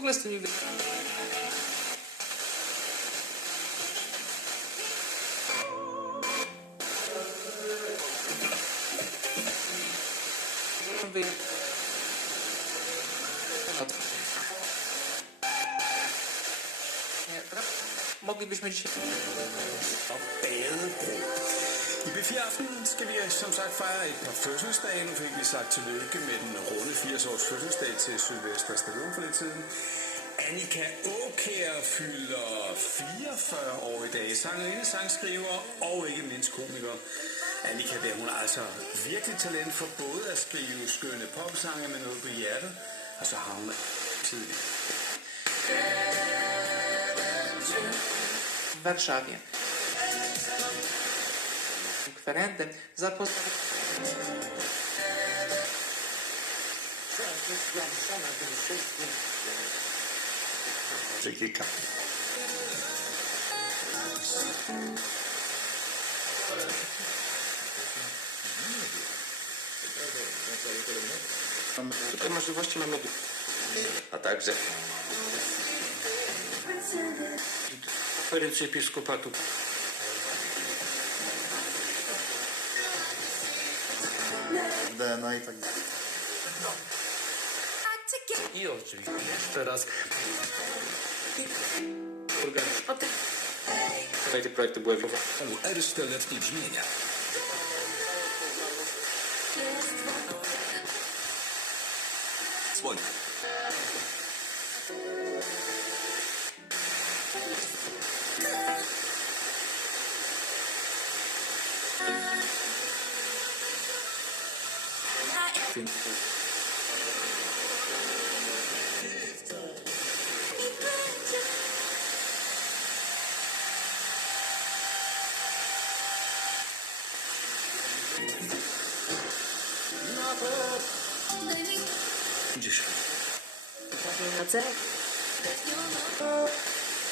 ogóle z tymi... Moglibyśmy dzisiaj... I Biffy-aften skal vi som sagt fejre et par fødselsdage. Nu fik vi sagt tillykke med den runde 80-års fødselsdag til Sylvester Stallone for lidt siden. Annika Aakjær fylder 44 år i dag. Sangerinde, sangskriver og ikke mindst komiker. Annika der, hun er altså virkelig talent for både at skrive skønne popsange med noget på hjertet, og så har hun tid. W Warszawie. Kwerendę zapoznał... Kilka. Tutaj możliwości mamy, a także konferencję episkopatu. DNA i tak dalej. I oczywiście jeszcze raz Tutaj te projekty były Ersteletni brzmienia. Słoń.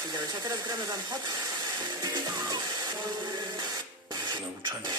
Widziałeś, a teraz gramy wam hot. Nauczanie.